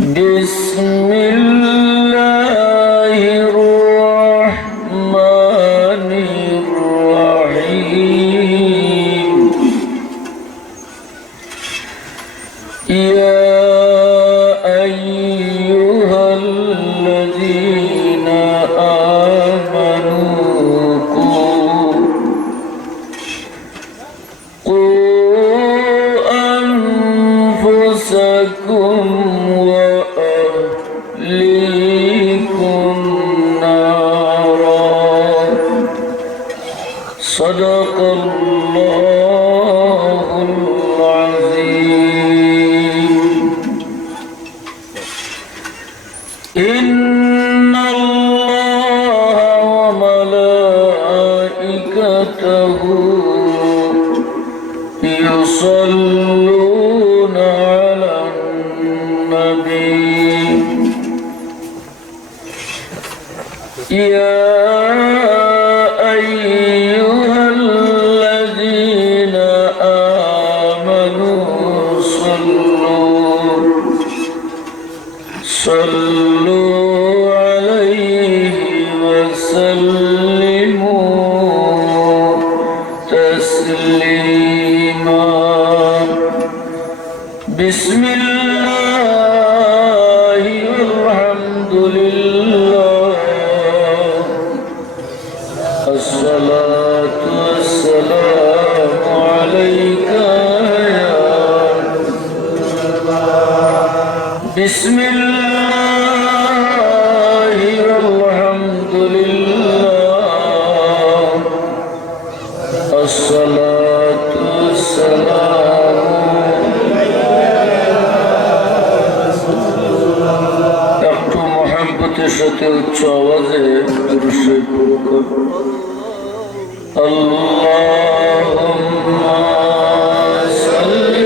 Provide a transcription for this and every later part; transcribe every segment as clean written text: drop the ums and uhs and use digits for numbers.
بسم الله الرحمن الرحيم يا أيها الذين آمنوا قوا أنفسكم وأهليكم نارا صدق الله العظيم إن الله وملائكته يصلون على النبي يا أيها الذين آمنوا صلوا عليه وسلموا تسليما بسم الله والحمد لله الصلاة والسلام عليك يا بسم الله والحمد لله الصلاة والسلام একটু মোহাম্মতের সাথে উচ্চ আওয়াজে পুরুষে আল্লাহুম্মা সাল্লি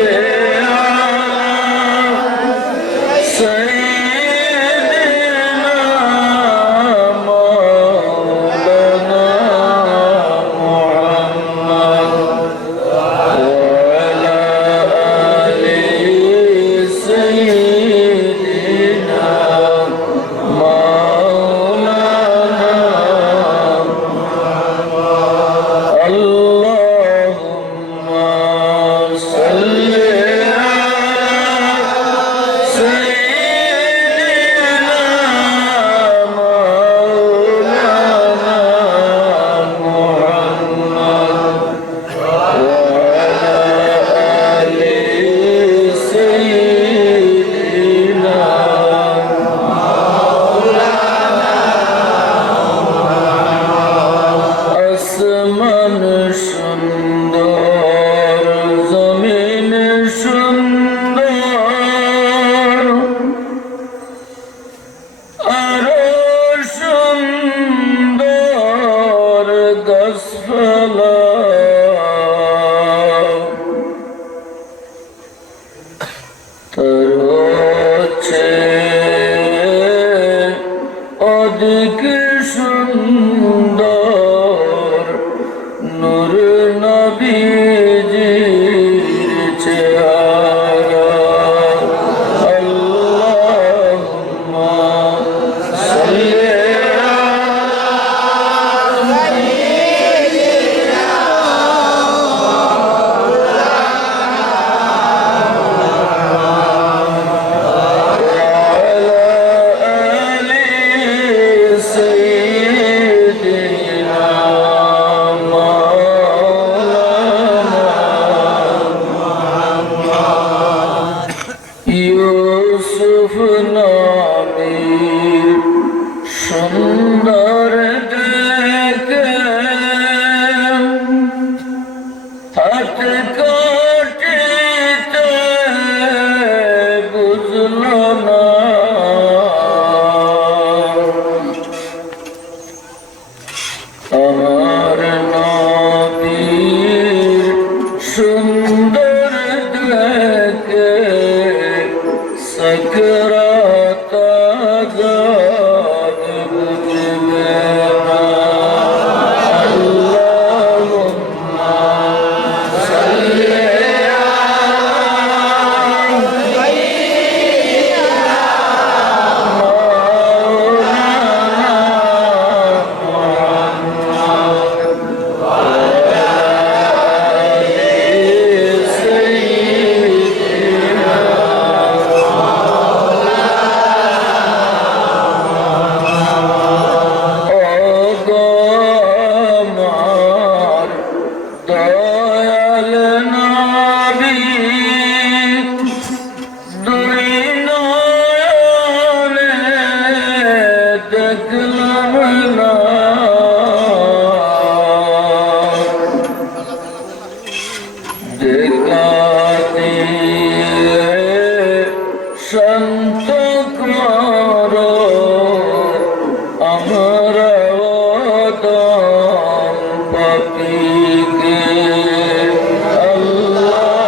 শান্ত করো আমার অদম পাপীকে। আল্লাহুম্মা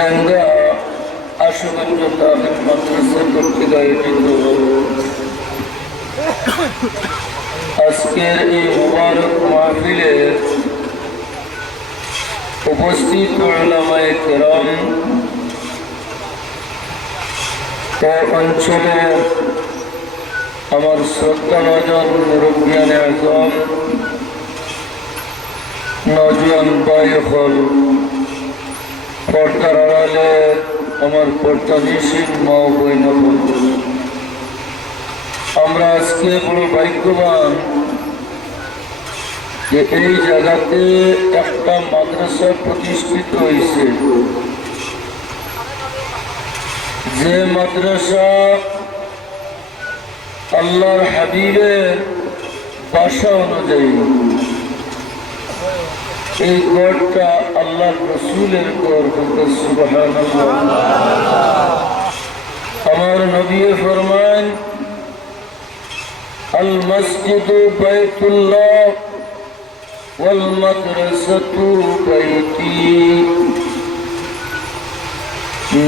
রঙ্গা আশুগঞ্জ তালিম মাদ্রাসা কর্তৃক আয়োজিত আজকের এই মুবারক মাহফিলে উপস্থিত উলামায়ে কেরাম ও অঞ্চলের আমার শ্রদ্ধাভাজন মুরব্বিয়ানে আজম, নওজোয়ান ভাই হল, পর্দার আড়ালে আমার পর্দানিশীন মা ও বোন, আমরা আজকে বড় ভাগ্যবান যে এই জায়গাতে একটা মাদ্রাসা প্রতিষ্ঠিত হয়েছে, যে মাদ্রাসা আল্লাহর হাবিবের ভাষা অনুযায়ী এই ঘরটা আল্লাহ রসুলের ঘর। সুবহানাল্লাহ। আমার নবী ফরমান, আল মসজিদু বাইতুল্লাহ ওয়াল মাদ্রাসাতু বাইতি।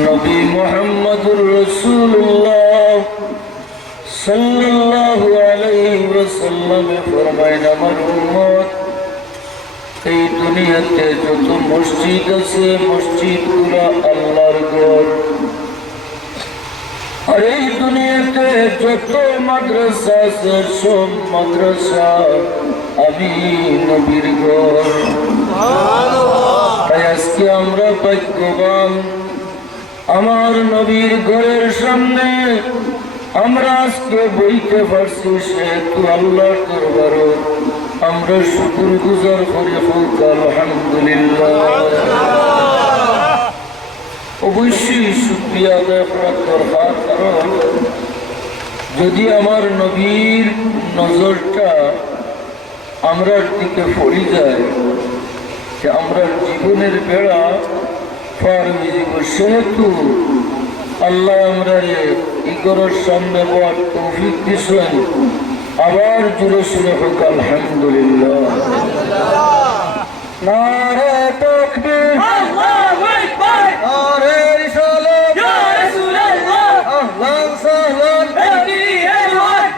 নবী মুহাম্মদুর রাসূলুল্লাহ সাল্লাল্লাহু আলাইহি ওয়াসাল্লাম ফরমায়েন, আমার উম্মত এই দুনিয়াতে যত মসজিদ আছে মসজিদগুলো আল্লাহর ঘর, আর এই দুনিয়াতে যত মাদ্রাসা আছে সব মাদ্রাসা আমি নবীর ঘর। তাই আজকে আমরা ভাগ্যবান, আমার নবীর ঘরের সামনে আমরা আজকে বইতে পারছি, সেহেতু আল্লাহর দরবারে আমরা শুকর গুজার করে হোক আলহামদুলিল্লাহ। অবশ্যই শুকরিয়া আদায় করার দরকার, কারণ যদি আমার নবীর নজরটা আমরার দিকে পড়ে যায়, যে আমরা জীবনের বেড়া পার হয়ে যাব, সেহেতু আল্লাহ আমরা ইগরের সামনে বড় তৌফিক দিয়েছেন। আবার জোরে শুনে হোক আলহামদুলিল্লাহ। নারে তাকবীর, আল্লাহু আকবার, নারে রিসালাত, ইয়া রাসূলুল্লাহ, আহলান সাহলান,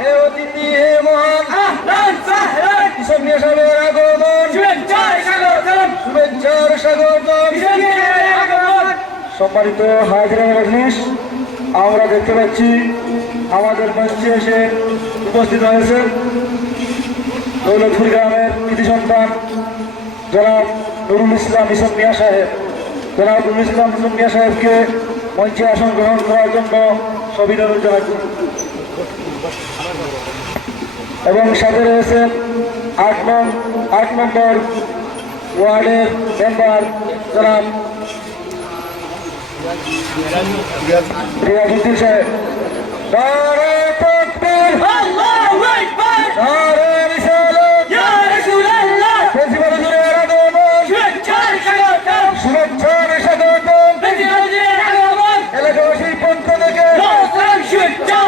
হে অতিথি হে মহান, আহলান সাহলান, সব নিয়ে সবের আগমন, শুভেচ্ছায় স্বাগত। সম্মানিত হাজিরা মজলিস, আমরা দেখতে পাচ্ছি আমাদের মঞ্চে এসে উপস্থিত হয়েছে দৌলতপুর গ্রামের কৃতি সন্তান জনাব নুরুল ইসলাম মিশন মিয়া সাহেব। জনাব নুরুল ইসলাম মিশন মিয়া সাহেবকে মঞ্চে আসন গ্রহণ করার জন্য অভিনন্দন জানাচ্ছি। এবং সাথে রয়েছে 8 নম্বর ওয়ার্ডের মেম্বার জনাব রিয়াজউদ্দিন সাহেব। নারে তাকবীর, আল্লাহু আকবার, নারে রিসালাত, ইয়া রাসূলুল্লাহ। প্রিন্সিপাল হুজুরের আগমন, শুভেচ্ছার স্বাগতম, শুভেচ্ছার স্বাগতম। প্রিন্সিপাল হুজুরের আগমন, এলাকাবাসীর পক্ষ থেকে সালাম শুভেচ্ছা,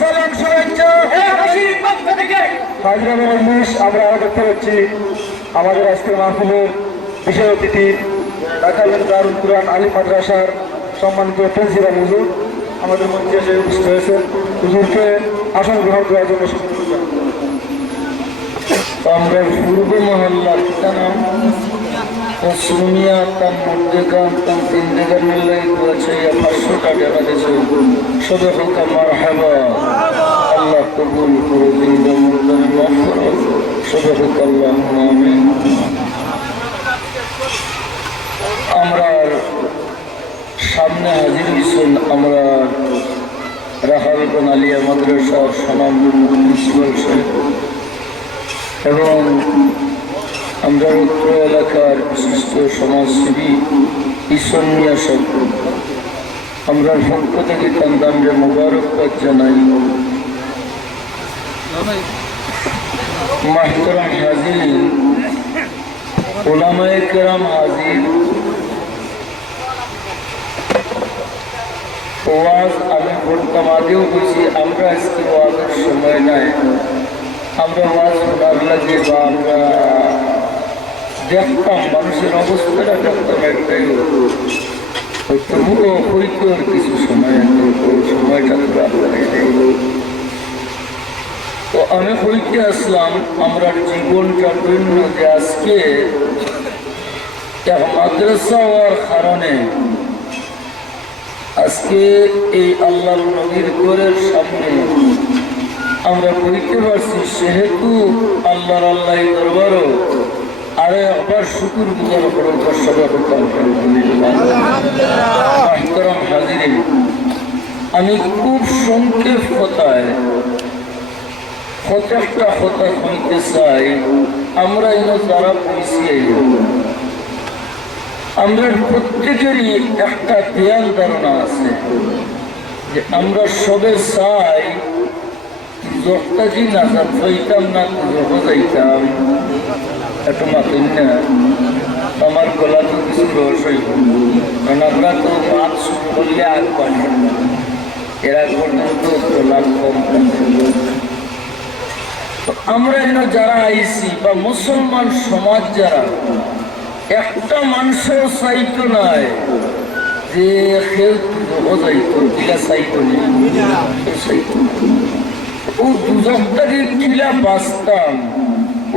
সালাম শুভেচ্ছা এলাকাবাসীর পক্ষ থেকে। হাজিরা মজলিস, আমরা আরো দেখতে পাচ্ছি আমাদের আজকের মাহফিলের বিশেষ অতিথি ঢাকা দারুল কুরআন আলী মাদ্রাসার সম্মানিত প্রিন্সিপাল হুজুর আমাদের মঞ্চে এসে উপস্থিত হয়েছে। হুজুরকে আসন গ্রহণ করার জন্য আমরা পূর্ব মহল্লার নাম সুমিয়া তার মধ্যে গান তার তিন দিকের মিলে করেছে 500 টাকা দিয়েছে। সবে হোক আমার হেবা আল্লাহ কবুল করে দিন, মাফ করো। সবে হোক আল্লাহ আমিন। আমরা সামনে হাজির হয়েছেন আমরা রাহালগন আলিয়া মাদ্রাসার সনামধন্য প্রিন্সিপাল সাহেব এবং আমরা উত্তর এলাকার বিশিষ্ট সমাজসেবী ঈশ্বর মিয়া সাহেব। আমরা পক্ষ থেকে তান্দামরে মোবারকবাদ জানাই। মাহতারাম হাজির, ওলামায়ে কেরাম হাজির, ওয়াজ আমি বলতাম আগেও বলছি, আমরা আজকে ওয়াজের সময় নাই। আমরা ওয়াজ শোনার লাগে বা আমরা দেখতাম মানুষের অবস্থাটা দেখতাম একটাই তবুও হইতো আর কিছু সময় সময়টা তো আমি হইতে আসলাম আমরা জীবনটার জন্য যে আজকে এক মাদ্রাসা হওয়ার কারণে আজকে এই আল্লাহর নবীর ঘরের সামনে আমরা বলতে পারছি, সেহেতু আল্লাহর আল্লাহ দরবারও আরে আবার শুকুর গুজার করার হাজির। আমি খুব সংক্ষেপ কথায় প্রত্যেকটা কথা কইতে চাই। আমরা যারা বলছি আমরা প্রত্যেকেরই একটা ধ্যান ধারণা আছে যে আমরা সবে চাই যতটা না যাইতাম না যখন যাইতাম এত মাতিন না আমার গলা তো কিছু রস হইব, কারণ আমরা তো মাছ শুরু করলে আগ পানি এরা পর্যন্ত গলা কম। আমরা এখানে যারা আইসি বা মুসলমান সমাজ যারা একটা মানুষের চাইতো নাই যে খেল যাইতো কিলা চাইতো না, ও দুজকটাকে কিলা বাঁচতাম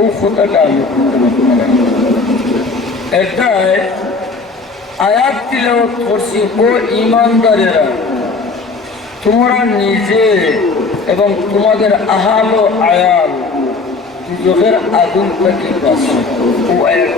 ও কথাটা আমি এটাই আয়াত তিলাওয়াত করছি। ও ইমানদারেরা, তোমরা নিজে এবং তোমাদের আহাল ও আয়াল দুজকের আগুন থেকে বাঁচো। ও আয়াত